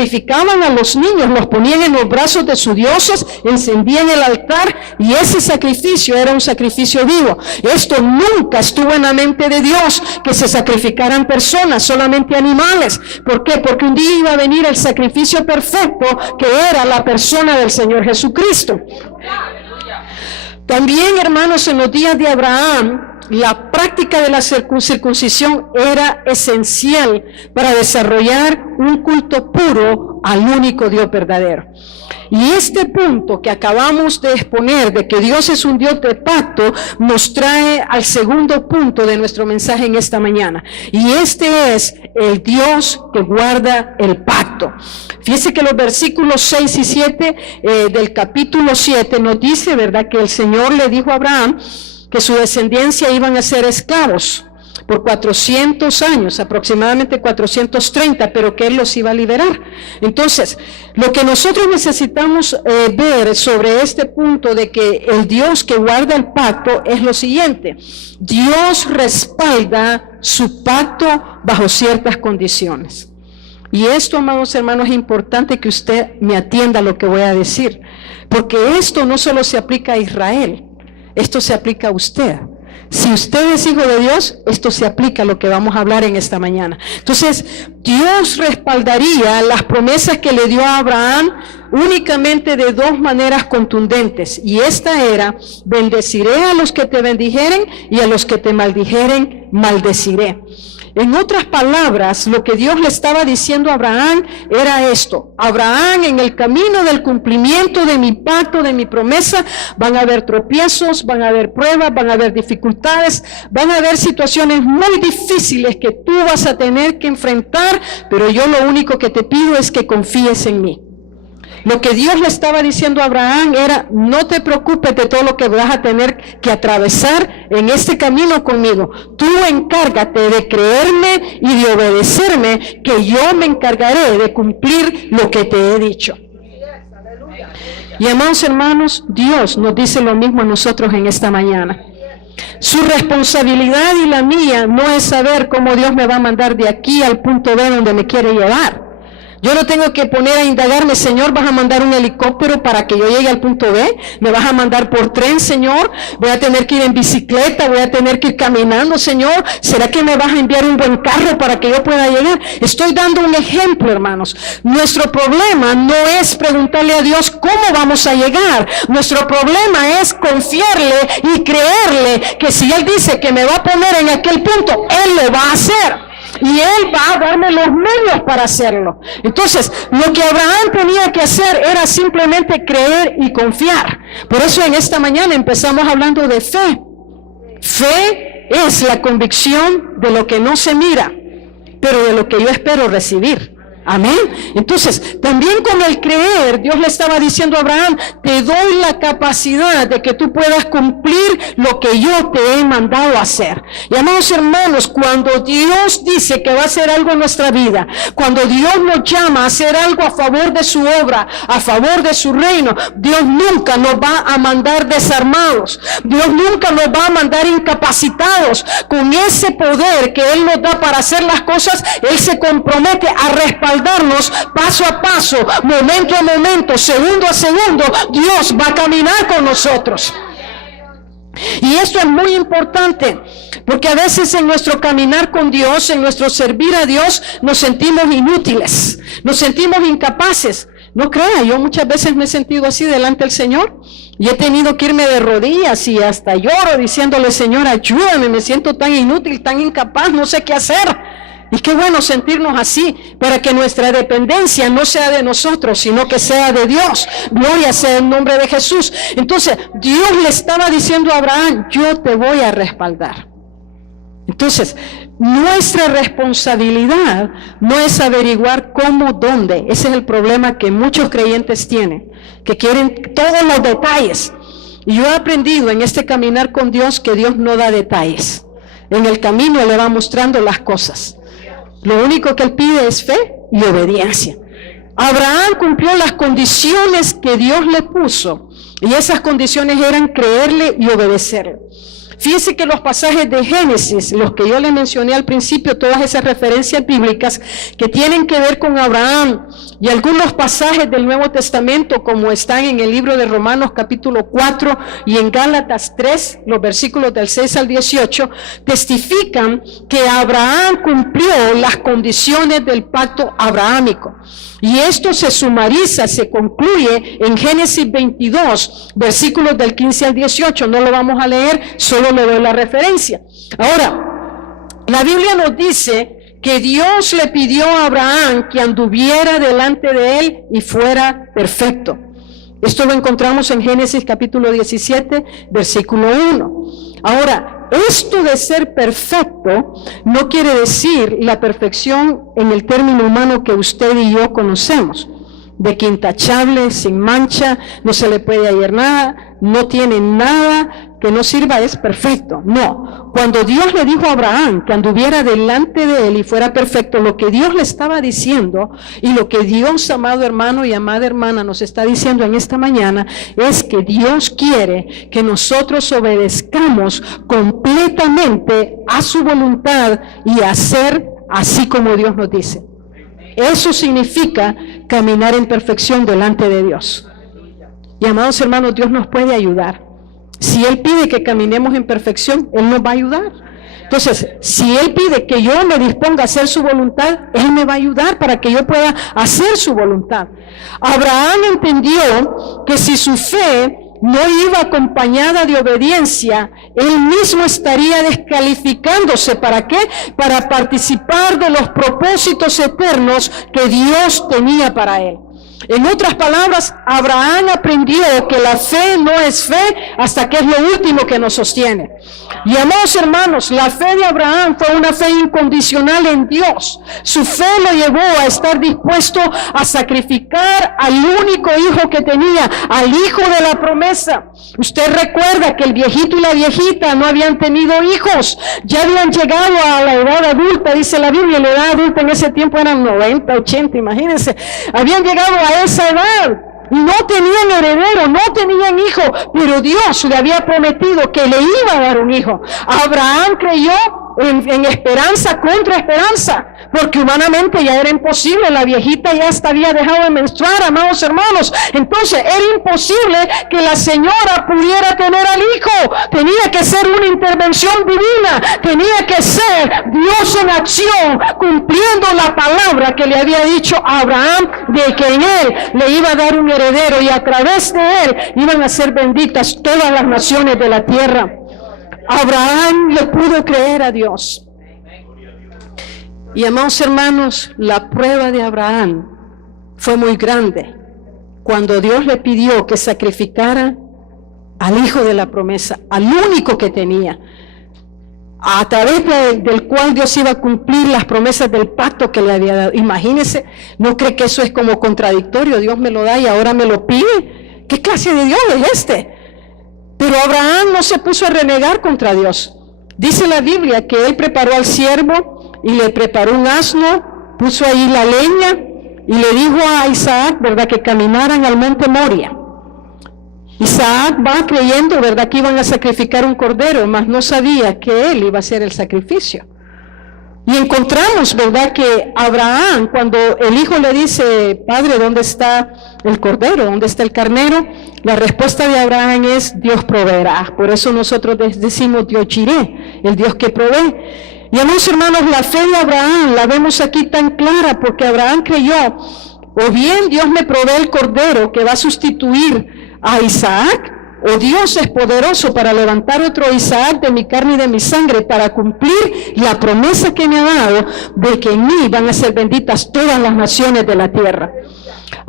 a los niños, los ponían en los brazos de sus dioses, encendían el altar, y ese sacrificio era un sacrificio vivo. Esto nunca estuvo en la mente de Dios, que se sacrificaran personas, solamente animales. ¿Por qué? Porque un día iba a venir el sacrificio perfecto, que era la persona del Señor Jesucristo. También, hermanos, en los días de Abraham, la práctica de la circuncisión era esencial para desarrollar un culto puro al único Dios verdadero. Y este punto que acabamos de exponer, de que Dios es un Dios de pacto, nos trae al segundo punto de nuestro mensaje en esta mañana. Y este es el Dios que guarda el pacto. Fíjese que los versículos 6 y 7 del capítulo 7 nos dice, ¿verdad?, que el Señor le dijo a Abraham que su descendencia iban a ser esclavos por 400 años, aproximadamente 430, pero que Él los iba a liberar. Entonces, lo que nosotros necesitamos ver sobre este punto de que el Dios que guarda el pacto es lo siguiente: Dios respalda su pacto bajo ciertas condiciones. Y esto, amados hermanos, es importante que usted me atienda a lo que voy a decir, porque esto no solo se aplica a Israel, esto se aplica a usted. Si usted es hijo de Dios, esto se aplica a lo que vamos a hablar en esta mañana. Entonces, Dios respaldaría las promesas que le dio a Abraham únicamente de dos maneras contundentes. Y esta era: bendeciré a los que te bendijeren y a los que te maldijeren, maldeciré. En otras palabras, lo que Dios le estaba diciendo a Abraham era esto: Abraham, en el camino del cumplimiento de mi pacto, de mi promesa, van a haber tropiezos, van a haber pruebas, van a haber dificultades, van a haber situaciones muy difíciles que tú vas a tener que enfrentar, pero yo lo único que te pido es que confíes en mí. Lo que Dios le estaba diciendo a Abraham era: no te preocupes de todo lo que vas a tener que atravesar en este camino conmigo. Tú encárgate de creerme y de obedecerme, que yo me encargaré de cumplir lo que te he dicho. Y amados hermanos, Dios nos dice lo mismo a nosotros en esta mañana. Su responsabilidad y la mía no es saber cómo Dios me va a mandar de aquí al punto B donde me quiere llevar. Yo no tengo que poner a indagarme: Señor, ¿vas a mandar un helicóptero para que yo llegue al punto B? ¿Me vas a mandar por tren, Señor? ¿Voy a tener que ir en bicicleta? ¿Voy a tener que ir caminando, Señor? ¿Será que me vas a enviar un buen carro para que yo pueda llegar? Estoy dando un ejemplo, hermanos. Nuestro problema no es preguntarle a Dios cómo vamos a llegar. Nuestro problema es confiarle y creerle que si Él dice que me va a poner en aquel punto, Él lo va a hacer. Y Él va a darme los medios para hacerlo. Entonces, lo que Abraham tenía que hacer era simplemente creer y confiar. Por eso en esta mañana empezamos hablando de fe. Fe es la convicción de lo que no se mira, pero de lo que yo espero recibir. Amén. Entonces, también con el creer, Dios le estaba diciendo a Abraham: te doy la capacidad de que tú puedas cumplir lo que yo te he mandado a hacer. Y amados hermanos, cuando Dios dice que va a hacer algo en nuestra vida, cuando Dios nos llama a hacer algo a favor de su obra, a favor de su reino, Dios nunca nos va a mandar desarmados. Dios nunca nos va a mandar incapacitados. Con ese poder que Él nos da para hacer las cosas, Él se compromete a respaldar, darnos paso a paso, momento a momento, segundo a segundo. Dios va a caminar con nosotros. Y esto es muy importante, porque a veces en nuestro caminar con Dios, en nuestro servir a Dios, nos sentimos inútiles, nos sentimos incapaces. No crea, yo muchas veces me he sentido así delante del Señor y he tenido que irme de rodillas y hasta lloro diciéndole: Señor, ayúdame, me siento tan inútil, tan incapaz, no sé qué hacer. Y qué bueno sentirnos así, para que nuestra dependencia no sea de nosotros, sino que sea de Dios. Gloria sea el nombre de Jesús. Entonces, Dios le estaba diciendo a Abraham: yo te voy a respaldar. Entonces, nuestra responsabilidad no es averiguar cómo, dónde. Ese es el problema que muchos creyentes tienen, que quieren todos los detalles. Y yo he aprendido en este caminar con Dios que Dios no da detalles. En el camino le va mostrando las cosas. Lo único que Él pide es fe y obediencia. Abraham cumplió las condiciones que Dios le puso, y esas condiciones eran creerle y obedecerle. Fíjense que los pasajes de Génesis, los que yo le mencioné al principio, todas esas referencias bíblicas que tienen que ver con Abraham, y algunos pasajes del Nuevo Testamento, como están en el libro de Romanos capítulo 4 y en Gálatas 3, los versículos del 6 al 18, testifican que Abraham cumplió las condiciones del pacto abrahámico. Y esto se sumariza, se concluye en Génesis 22, versículos del 15 al 18. No lo vamos a leer, solo le doy la referencia. Ahora, la Biblia nos dice que Dios le pidió a Abraham que anduviera delante de él y fuera perfecto. Esto lo encontramos en Génesis capítulo 17, versículo 1. Ahora, esto de ser perfecto no quiere decir la perfección en el término humano que usted y yo conocemos, de que intachable, sin mancha, no se le puede hallar nada, no tiene nada que no sirva, es perfecto. No, cuando Dios le dijo a Abraham que anduviera delante de él y fuera perfecto, lo que Dios le estaba diciendo y lo que Dios, amado hermano y amada hermana, nos está diciendo en esta mañana, es que Dios quiere que nosotros obedezcamos completamente a su voluntad y hacer así como Dios nos dice. Eso significa caminar en perfección delante de Dios. Y amados hermanos, Dios nos puede ayudar. Si Él pide que caminemos en perfección, Él nos va a ayudar. Entonces, si Él pide que yo me disponga a hacer su voluntad, Él me va a ayudar para que yo pueda hacer su voluntad. Abraham entendió que si su fe no iba acompañada de obediencia, él mismo estaría descalificándose. ¿Para qué? Para participar de los propósitos eternos que Dios tenía para él. En otras palabras, Abraham aprendió que la fe no es fe hasta que es lo último que nos sostiene. Y amados hermanos, la fe de Abraham fue una fe incondicional en Dios. Su fe lo llevó a estar dispuesto a sacrificar al único hijo que tenía, al hijo de la promesa. Usted recuerda que el viejito y la viejita no habían tenido hijos, ya habían llegado a la edad adulta, dice la Biblia. La edad adulta en ese tiempo eran 90, 80, imagínense. Habían llegado a esa edad. No tenían heredero, no tenían hijo, pero Dios le había prometido que le iba a dar un hijo. Abraham creyó en esperanza contra esperanza, porque humanamente ya era imposible. La viejita ya hasta había dejado de menstruar, amados hermanos. Entonces era imposible que la señora pudiera tener al hijo. Tenía que ser una intervención divina, tenía que ser Dios en acción, cumpliendo la palabra que le había dicho a Abraham, de que en él le iba a dar un heredero y a través de él iban a ser benditas todas las naciones de la tierra. Abraham le pudo creer a Dios. Y amados hermanos, la prueba de Abraham fue muy grande cuando Dios le pidió que sacrificara al hijo de la promesa, al único que tenía, a través del cual Dios iba a cumplir las promesas del pacto que le había dado. Imagínese, ¿no cree que eso es como contradictorio? Dios me lo da y ahora me lo pide. ¿Qué clase de Dios es este? Pero Abraham no se puso a renegar contra Dios. Dice la Biblia que él preparó al siervo y le preparó un asno, puso ahí la leña y le dijo a Isaac, ¿verdad?, que caminaran al monte Moria. Isaac va creyendo, ¿verdad?, que iban a sacrificar un cordero, mas no sabía que él iba a hacer el sacrificio. Y encontramos, ¿verdad?, que Abraham, cuando el hijo le dice, Padre, ¿dónde está el cordero? ¿Dónde está el carnero? La respuesta de Abraham es, Dios proveerá. Por eso nosotros decimos Dios Jireh, el Dios que provee. Y amados hermanos, la fe de Abraham la vemos aquí tan clara, porque Abraham creyó, o bien Dios me provee el cordero que va a sustituir a Isaac, o Dios es poderoso para levantar otro Isaac de mi carne y de mi sangre para cumplir la promesa que me ha dado de que en mí van a ser benditas todas las naciones de la tierra.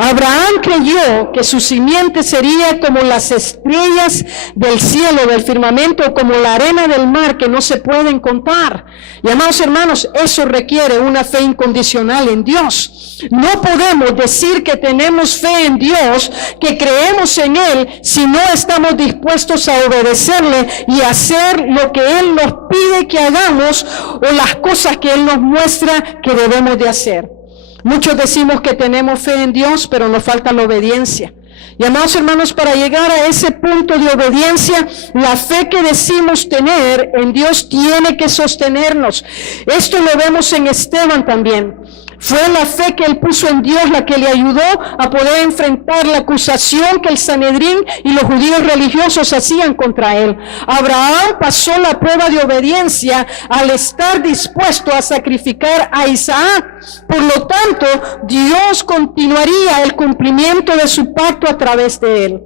Abraham creyó que su simiente sería como las estrellas del cielo, del firmamento, como la arena del mar que no se pueden contar. Y amados hermanos, eso requiere una fe incondicional en Dios. No podemos decir que tenemos fe en Dios, que creemos en Él, si no estamos dispuestos a obedecerle y hacer lo que Él nos pide que hagamos o las cosas que Él nos muestra que debemos de hacer. Muchos decimos que tenemos fe en Dios, pero nos falta la obediencia. Y amados hermanos, para llegar a ese punto de obediencia, la fe que decimos tener en Dios tiene que sostenernos. Esto lo vemos en Esteban también. Fue la fe que él puso en Dios la que le ayudó a poder enfrentar la acusación que el Sanedrín y los judíos religiosos hacían contra él. Abraham pasó la prueba de obediencia al estar dispuesto a sacrificar a Isaac. Por lo tanto, Dios continuaría el cumplimiento de su pacto a través de él.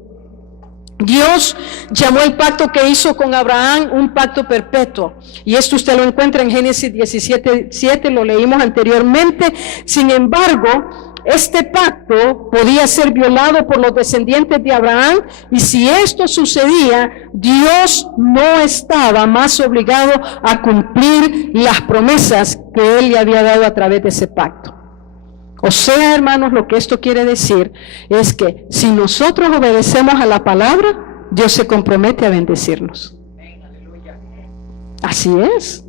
Dios llamó el pacto que hizo con Abraham un pacto perpetuo. Y esto usted lo encuentra en Génesis 17:7, lo leímos anteriormente. Sin embargo, este pacto podía ser violado por los descendientes de Abraham, y si esto sucedía, Dios no estaba más obligado a cumplir las promesas que Él le había dado a través de ese pacto. O sea, hermanos, lo que esto quiere decir es que si nosotros obedecemos a la palabra, Dios se compromete a bendecirnos. Así es.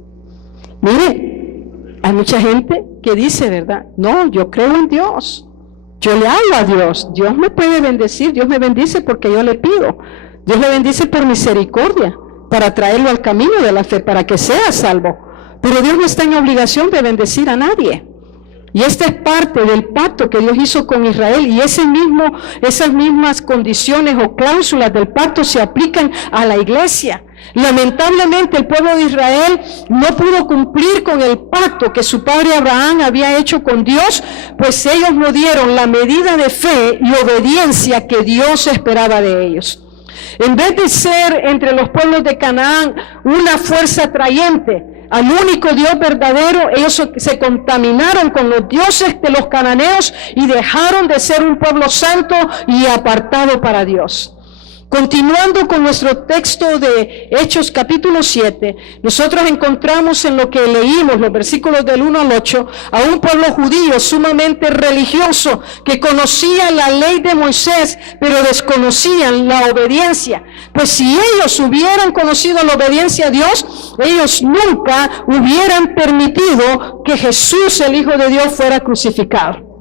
Mire, hay mucha gente que dice, ¿verdad? No, yo creo en Dios. Yo le hablo a Dios. Dios me puede bendecir. Dios me bendice porque yo le pido. Dios le bendice por misericordia, para traerlo al camino de la fe, para que sea salvo. Pero Dios no está en obligación de bendecir a nadie. Y esta es parte del pacto que Dios hizo con Israel, y esas mismas condiciones o cláusulas del pacto se aplican a la iglesia. Lamentablemente el pueblo de Israel no pudo cumplir con el pacto que su padre Abraham había hecho con Dios, pues ellos no dieron la medida de fe y obediencia que Dios esperaba de ellos. En vez de ser entre los pueblos de Canaán una fuerza atrayente al único Dios verdadero, ellos se contaminaron con los dioses de los cananeos y dejaron de ser un pueblo santo y apartado para Dios. Continuando con nuestro texto de Hechos capítulo 7, nosotros encontramos en lo que leímos, los versículos del 1 al 8, a un pueblo judío sumamente religioso que conocía la ley de Moisés, pero desconocían la obediencia. Pues si ellos hubieran conocido la obediencia a Dios, ellos nunca hubieran permitido que Jesús, el Hijo de Dios, fuera crucificado.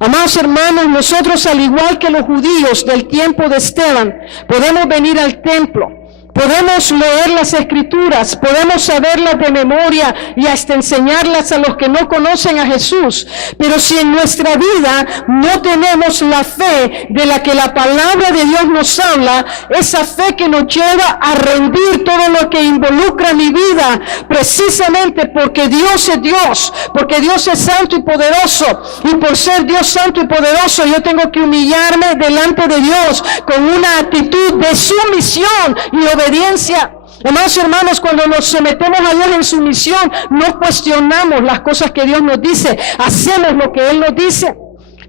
Amados hermanos, nosotros, al igual que los judíos del tiempo de Esteban, podemos venir al templo, podemos leer las escrituras, podemos saberlas de memoria y hasta enseñarlas a los que no conocen a Jesús. Pero si en nuestra vida no tenemos la fe de la que la palabra de Dios nos habla, esa fe que nos lleva a rendir todo lo que involucra mi vida, precisamente porque Dios es Dios, porque Dios es santo y poderoso, y por ser Dios santo y poderoso, yo tengo que humillarme delante de Dios con una actitud de sumisión y obediencia. Amados hermanos, cuando nos sometemos a Dios en sumisión, no cuestionamos las cosas que Dios nos dice, hacemos lo que Él nos dice.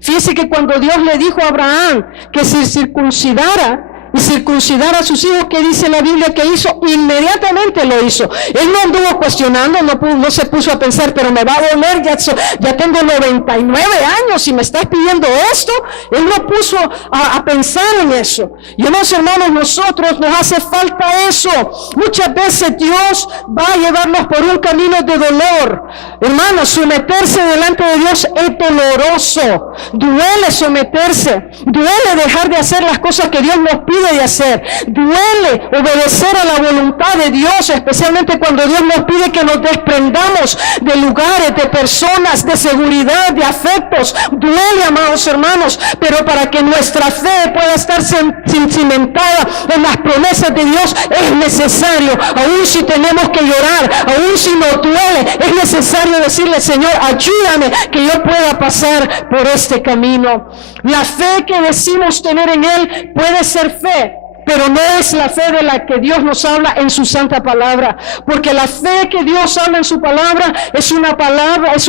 Fíjese que cuando Dios le dijo a Abraham que se circuncidara y circuncidar a sus hijos, ¿qué dice la Biblia que hizo? Inmediatamente lo hizo. Él no anduvo cuestionando, no se puso a pensar, pero me va a doler, ya tengo 99 años y me estás pidiendo esto. Él no puso a pensar en eso. Y hermanos, nosotros nos hace falta eso. Muchas veces Dios va a llevarnos por un camino de dolor. Hermanos, someterse delante de Dios es doloroso. Duele someterse, duele dejar de hacer las cosas que Dios nos pide de hacer, duele obedecer a la voluntad de Dios, especialmente cuando Dios nos pide que nos desprendamos de lugares, de personas, de seguridad, de afectos. Duele, amados hermanos, pero para que nuestra fe pueda estar cimentada en las promesas de Dios, es necesario, aun si tenemos que llorar, aun si nos duele, es necesario decirle: Señor, ayúdame que yo pueda pasar por este camino. La fe que decimos tener en Él puede ser fe, pero no es la fe de la que Dios nos habla en su santa palabra, porque la fe que Dios habla en su palabra, es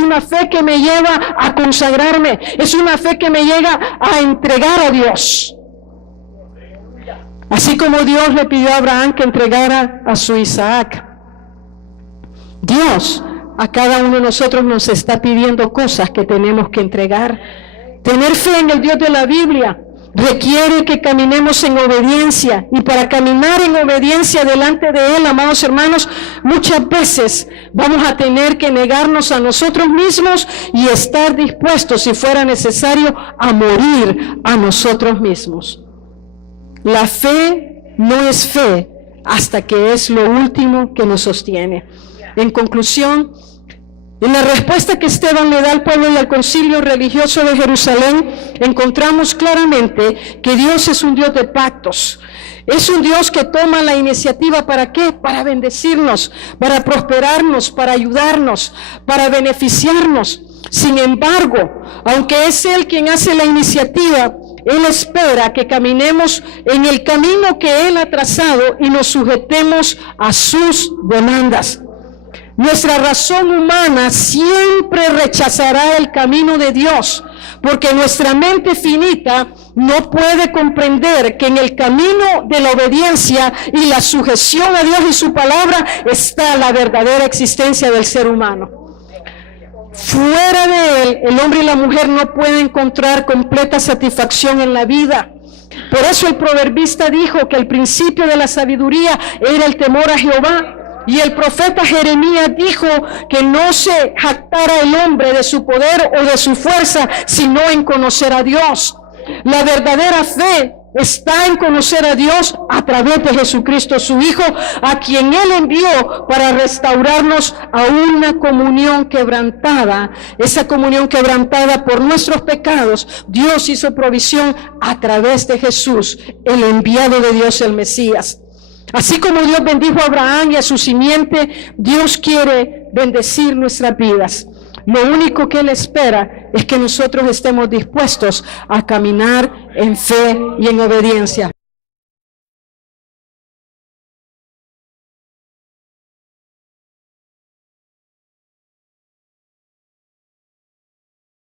una fe que me lleva a consagrarme, es una fe que me lleva a entregar a Dios. Así como Dios le pidió a Abraham que entregara a su Isaac, Dios a cada uno de nosotros nos está pidiendo cosas que tenemos que entregar. Tener fe en el Dios de la Biblia requiere que caminemos en obediencia, y para caminar en obediencia delante de Él, amados hermanos, muchas veces vamos a tener que negarnos a nosotros mismos y estar dispuestos, si fuera necesario, a morir a nosotros mismos. La fe no es fe hasta que es lo último que nos sostiene. En conclusión, en la respuesta que Esteban le da al pueblo y al concilio religioso de Jerusalén, encontramos claramente que Dios es un Dios de pactos. Es un Dios que toma la iniciativa. ¿Para qué? Para bendecirnos, para prosperarnos, para ayudarnos, para beneficiarnos. Sin embargo, aunque es Él quien hace la iniciativa, Él espera que caminemos en el camino que Él ha trazado y nos sujetemos a sus demandas. Nuestra razón humana siempre rechazará el camino de Dios, porque nuestra mente finita no puede comprender que en el camino de la obediencia y la sujeción a Dios y su palabra está la verdadera existencia del ser humano. Fuera de él, el hombre y la mujer no pueden encontrar completa satisfacción en la vida. Por eso el proverbista dijo que el principio de la sabiduría era el temor a Jehová. Y el profeta Jeremías dijo que no se jactara el hombre de su poder o de su fuerza, sino en conocer a Dios. La verdadera fe está en conocer a Dios a través de Jesucristo, su Hijo, a quien Él envió para restaurarnos a una comunión quebrantada. Esa comunión quebrantada por nuestros pecados, Dios hizo provisión a través de Jesús, el enviado de Dios, el Mesías. Así como Dios bendijo a Abraham y a su simiente, Dios quiere bendecir nuestras vidas. Lo único que Él espera es que nosotros estemos dispuestos a caminar en fe y en obediencia.